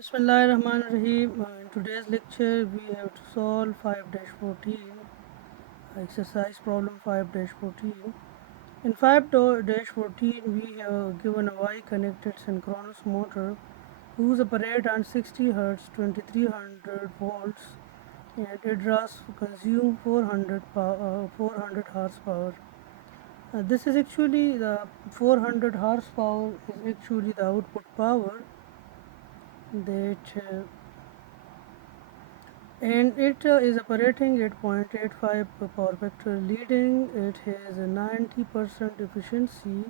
Bismillahirrahmanirrahim. In today's lecture, we have to solve 5-14 exercise problem 5-14. In 5-14, we have given a Y connected synchronous motor whose operate on 60 Hz, 2300 volts, and it draws consume 400 horsepower. This is actually the 400 horsepower is actually the output power that and it is operating at 0.85 power factor leading. It has a 90% efficiency.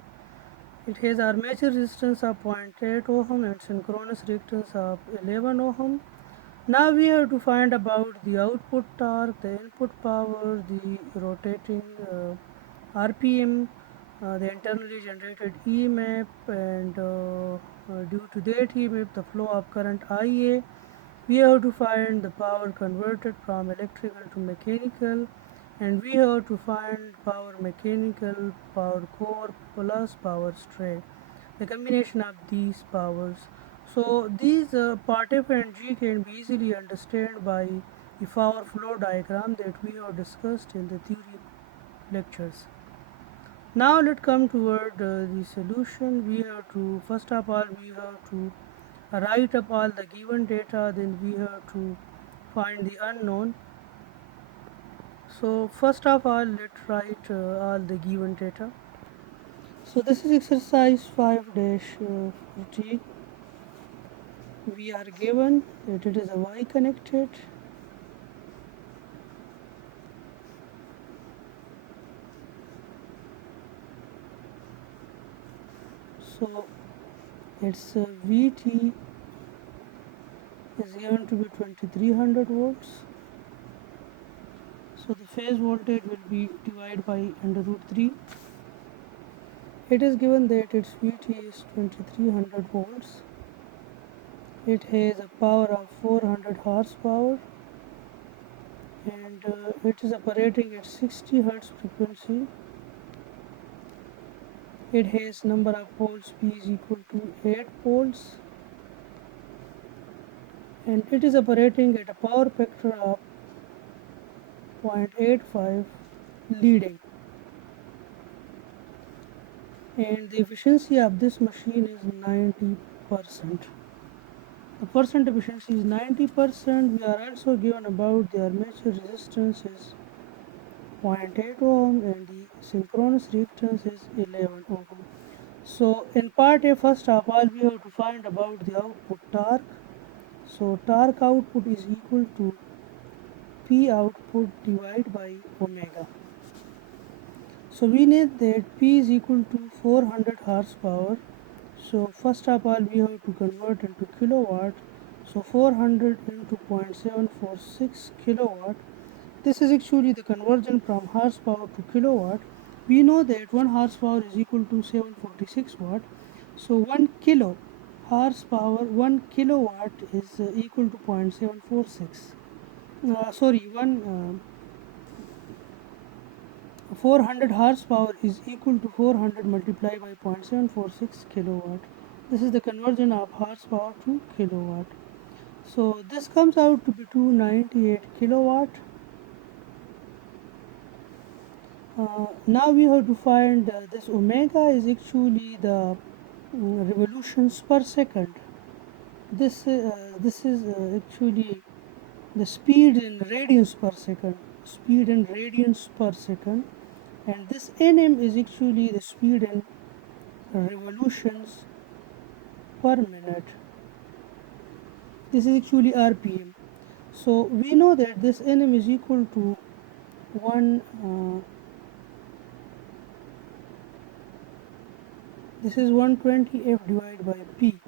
It has armature resistance of 0.8 ohm and synchronous reactance of 11 ohm. Now we have to find about the output torque, the input power, the rotating RPM, the internally generated EMF, and due to that EMF, the flow of current IA. We have to find the power converted from electrical to mechanical, and we have to find power mechanical, power core plus power straight, the combination of these powers. So these part F and G can be easily understood by the power flow diagram that we have discussed in the theory lectures. Now let's come toward the solution. We have to first of all we have to write up all the given data, then we have to find the unknown. So first of all let's write all the given data. So this is exercise 5-14. We are given that it is a Y connected. So its VT is given to be 2300 volts. So the phase voltage will be divided by under root 3. It is given that its VT is 2300 volts. It has a power of 400 horsepower and it is operating at 60 Hz frequency. It has number of poles P is equal to 8 poles and it is operating at a power factor of 0.85 leading, and the efficiency of this machine is 90%. The percent efficiency is 90%. We are also given about the armature resistance is 0.8 ohm and the synchronous reactance is 11 ohm. So in part A, first of all, we have to find about the output torque. So torque output is equal to P output divided by omega. So we need that P is equal to 400 horsepower. So first of all we have to convert into kilowatt. So 400 into 0.746 kilowatt. This is actually the conversion from horsepower to kilowatt. We know that 1 horsepower is equal to 746 watt. So 1 kilo horsepower, 1 kilowatt is equal to 0.746. Sorry, 400 horsepower is equal to 400 multiplied by 0.746 kilowatt. This is the conversion of horsepower to kilowatt. So this comes out to be 298 kilowatt. Now we have to find this omega is actually the revolutions per second. This is actually the speed in radians per second. Speed in radians per second, and this nm is actually the speed in revolutions per minute. This is actually rpm. So we know that this nm is equal to 1 this is 120 f divided by p.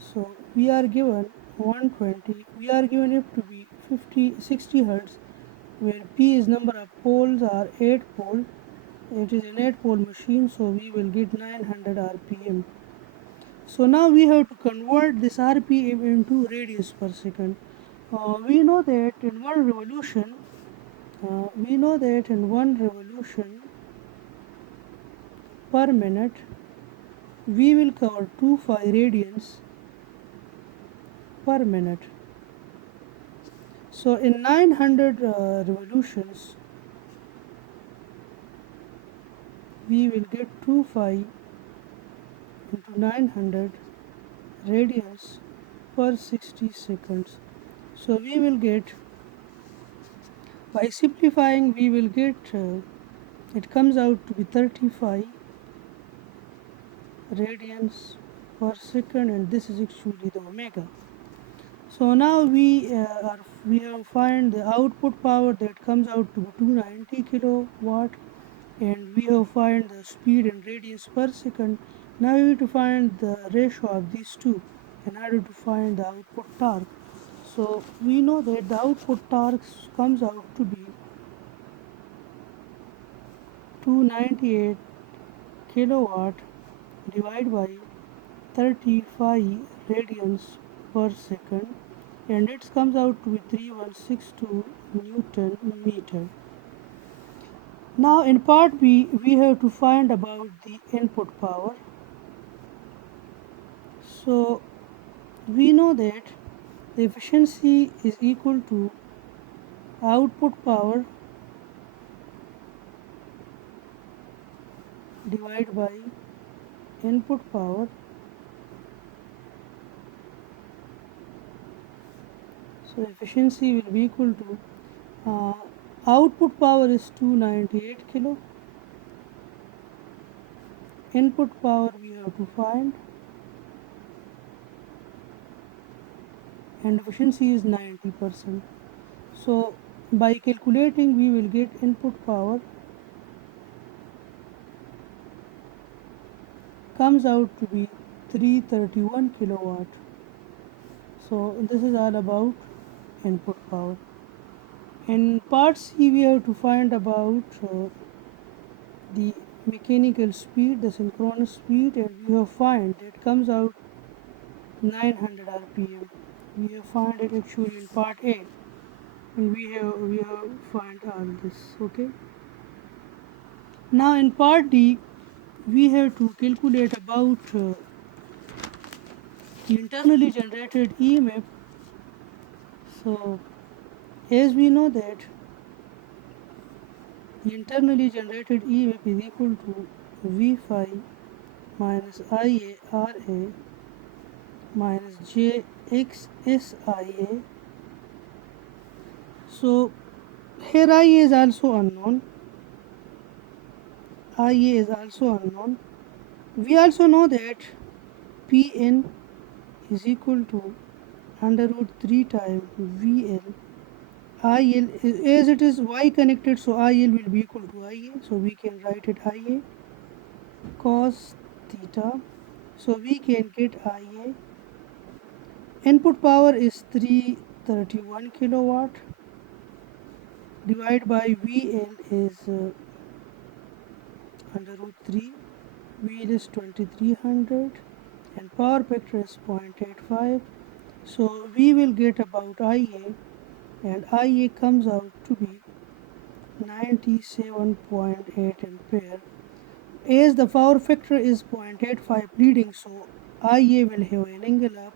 So we are given 120, we are given f to be 60 hertz, where p is number of poles are 8 pole. It is an 8 pole machine, so we will get 900 rpm. So now we have to convert this rpm into radians per second. We know that in one revolution per minute we will cover 25 radians per minute. So in 900 revolutions, we will get 2 phi into 900 radians per 60 seconds. So we will get, by simplifying, we will get, it comes out to be 35 radians per second, and this is actually the omega. So now we have find the output power that comes out to be 290 kilowatt, and we have find the speed in radians per second. Now we have to find the ratio of these two in order to find the output torque. So we know that the output torque comes out to be 298 kilowatt divided by 35 radians per second, and it comes out to be 3162 Newton meter. Now in part B, we have to find about the input power. So we know that the efficiency is equal to output power divided by input power. So efficiency will be equal to output power is 298 kilo, input power we have to find, and efficiency is 90%. So by calculating, we will get input power comes out to be 331 kilowatt. So this is all about input power. In part C, we have to find about the mechanical speed, the synchronous speed, and we have find that comes out 900 rpm. We have find it actually in part A, and we have find all this. Okay. Now in part D, we have to calculate about the internally generated EMF. So as we know that the internally generated EMF is equal to V phi minus IA RA minus JXSIA. So here IA is also unknown. IA is also unknown. We also know that Pn is equal to under root 3 times VL. IL, as it is Y connected, so IL will be equal to IA. So we can write it IA cos theta. So we can get IA. Input power is 331 kilowatt divided by VL is under root 3. VL is 2300 and power factor is 0.85. So we will get about IA, and IA comes out to be 97.8 ampere. As the power factor is 0.85 leading, so IA will have an angle of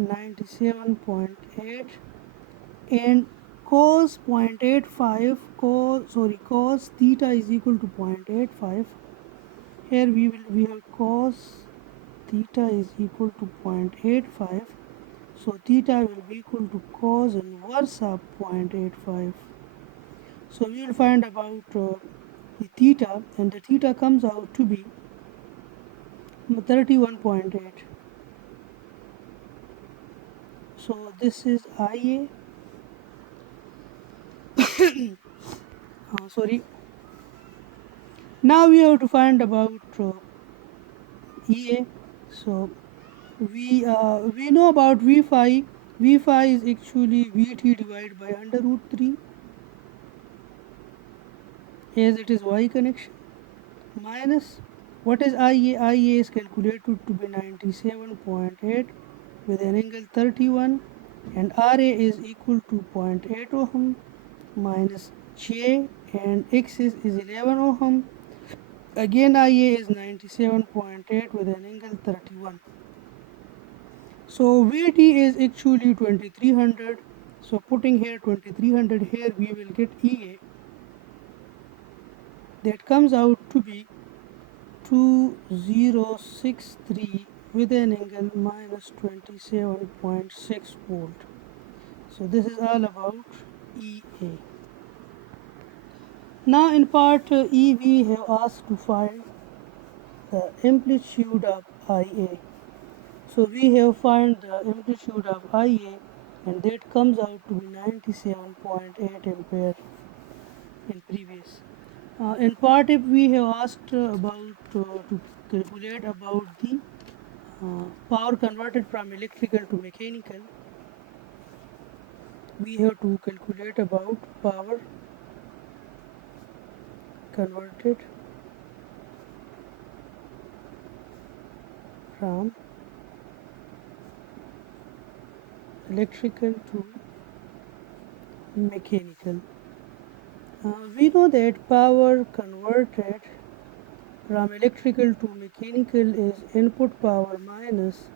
97.8, and cos 0.85 cos theta is equal to 0.85. Here we have cos theta is equal to 0.85, so theta will be equal to cos inverse of 0.85. So we will find about the theta, and the theta comes out to be 31.8. So this is IA. Sorry. Now we have to find about EA. So we know about V phi. V phi is actually VT divided by under root 3, as it is Y connection, minus what is IA? IA is calculated to be 97.8 with an angle 31, and RA is equal to 0.8 ohm minus J, and X is 11 ohm. Again IA is 97.8 with an angle 31. So Vt is actually 2300. So putting here 2300 here, we will get Ea. That comes out to be 2063 with an angle minus 27.6 volt. So this is all about Ea. Now in part E, we have asked to find the amplitude of Ia. So we have found the amplitude of Ia, and that comes out to be 97.8 ampere in previous. In part if we have asked about to calculate about the power converted from electrical to mechanical. We have to calculate about power converted from electrical to mechanical. We know that power converted from electrical to mechanical is input power minus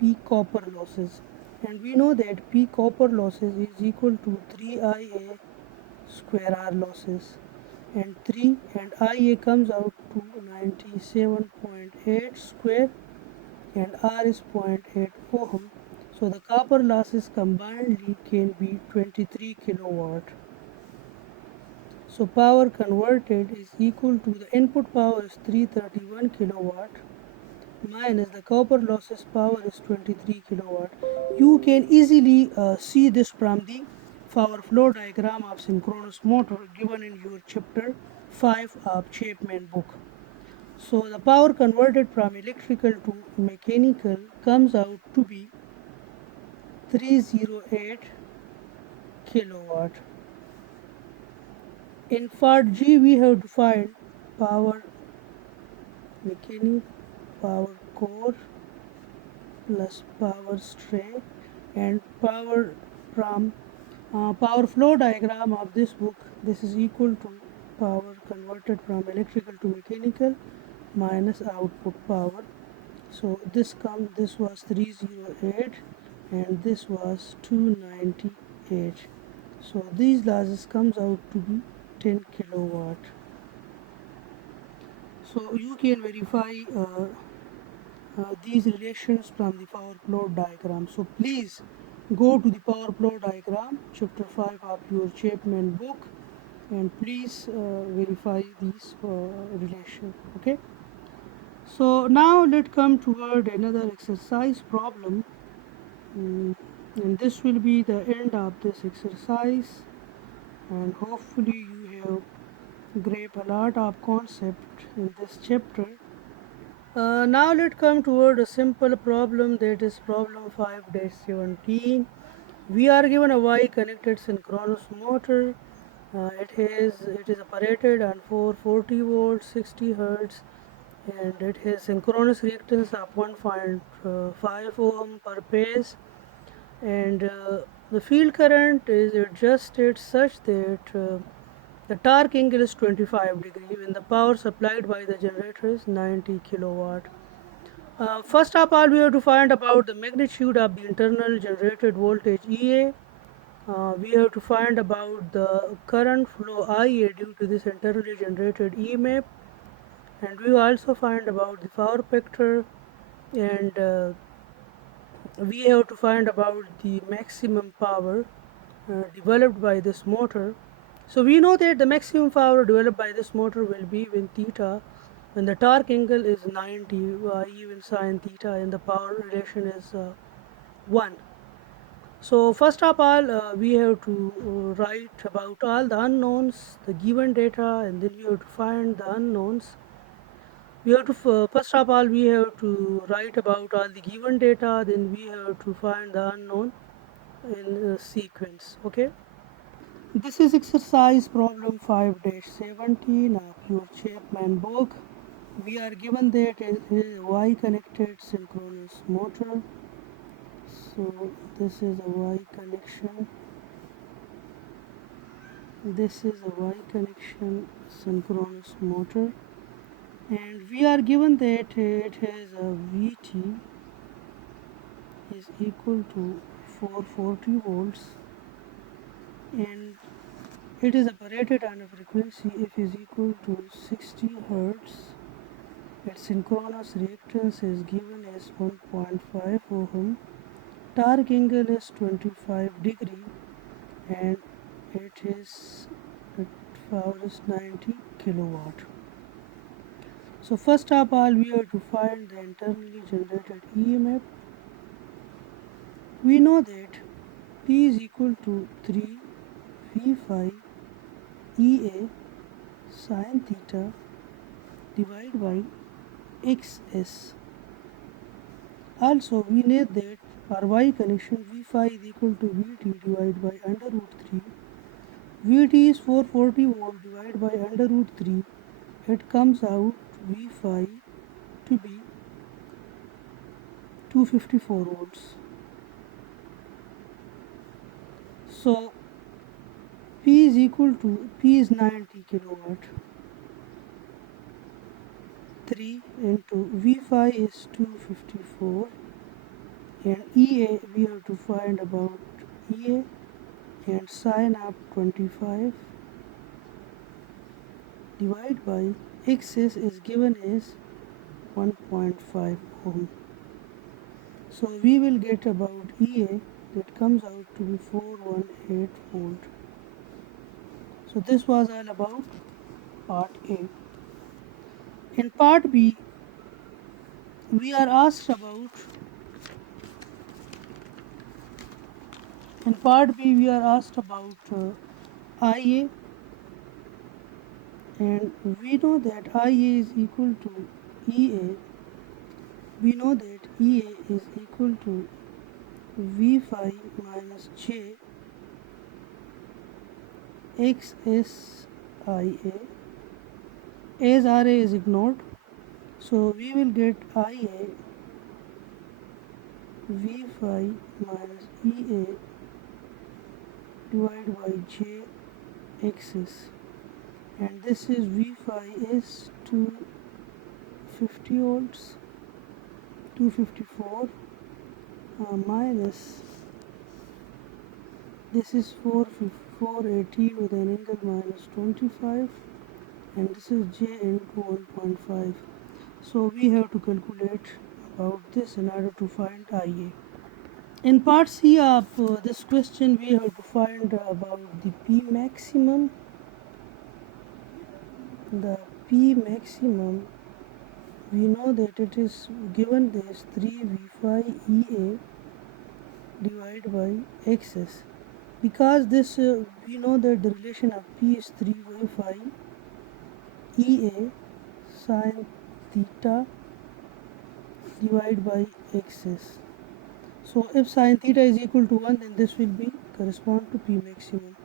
peak copper losses, and we know that peak copper losses is equal to 3Ia square R losses, and 3 and Ia comes out to 97.8 square, and R is 0.8 ohm. So the copper losses combinedly can be 23 kilowatt. So power converted is equal to the input power is 331 kilowatt minus the copper losses power is 23 kilowatt. You can easily see this from the power flow diagram of synchronous motor given in your chapter 5 of Chapman book. So the power converted from electrical to mechanical comes out to be 308 kilowatt. In part G, we have to find power mechanic, power core plus power strain, and power from power flow diagram of this book. This is equal to power converted from electrical to mechanical minus output power. So this was 308 and this was 298. So these losses comes out to be 10 kilowatt. So you can verify these relations from the power flow diagram. So please go to the power flow diagram chapter 5 of your Chapman book, and please verify these relation. Okay, so now let's come toward another exercise problem. And this will be the end of this exercise, and hopefully you have grabbed a lot of concept in this chapter. Now let's come toward a simple problem, that is problem 5-17. We are given a Y connected synchronous motor. It is operated on 440 volts 60 hertz, and it has synchronous reactance of 1.5 ohm per phase, and the field current is adjusted such that the torque angle is 25 degree when the power supplied by the generator is 90 kilowatt. First of all, we have to find about the magnitude of the internal generated voltage EA. We have to find about the current flow IA due to this internally generated EMF, and we also find about the power factor, and we have to find about the maximum power developed by this motor. So we know that the maximum power developed by this motor will be when the torque angle is 90, even sine theta, and the power relation is 1. So first of all, we have to write about all the unknowns, the given data, and then we have to find the unknowns. We have to first of all we have to write about all the given data, then we have to find the unknown in sequence. Okay. This is exercise problem 5-17 of your Chapman book. We are given that it is a Y connected synchronous motor. So this is a Y connection. This is a Y connection synchronous motor, and we are given that it has a Vt is equal to 440 volts, and it is operated on a frequency f is equal to 60 hertz. Its synchronous reactance is given as 1.5 ohm. Torque angle is 25 degree, and it powers 90 kilowatt. So first of all, we have to find the internally generated EMF. We know that P is equal to 3 V phi EA sin theta divided by XS. Also, we know that for Y connection, V phi is equal to Vt divided by under root 3. Vt is 440 volt divided by under root 3. It comes out V phi to be 254 volts. So P is equal to P is 90 kilowatt. 3 into V phi is 254, and EA we have to find about EA, and sine of 25 divided by XS is given as 1.5 ohm. So we will get about EA that comes out to be 418 volt. So this was all about part A. In part B, we are asked about IA, and we know that IA is equal to EA. We know that EA is equal to V phi minus J XSIA, as RA is ignored. So we will get IA V phi minus EA divided by J XS, and this is V phi is 250 volts, 254 minus this is 480 with an angle minus 25, and this is J into 1.5. So we have to calculate about this in order to find IA. In part C of this question, we have to find about the P maximum. The P maximum, we know that it is given as 3 V phi EA divided by XS. Because this, we know that the relation of P is 3 V phi EA sin theta divided by XS. So if sin theta is equal to 1, then this will be correspond to P maximum.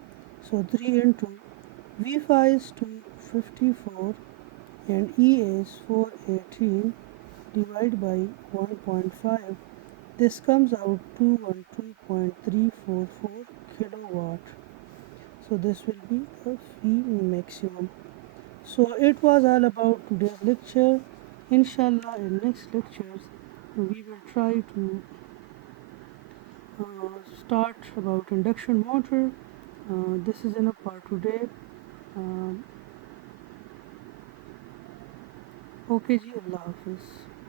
So 3 into V phi is 254 and E is 418 divided by 1.5. This comes out to 212.344 kilowatt. So this will be a P maximum. So it was all about today's lecture. Inshallah, in next lectures we will try to start about induction motor. This is enough for today. Okay ji, Allah Hafiz.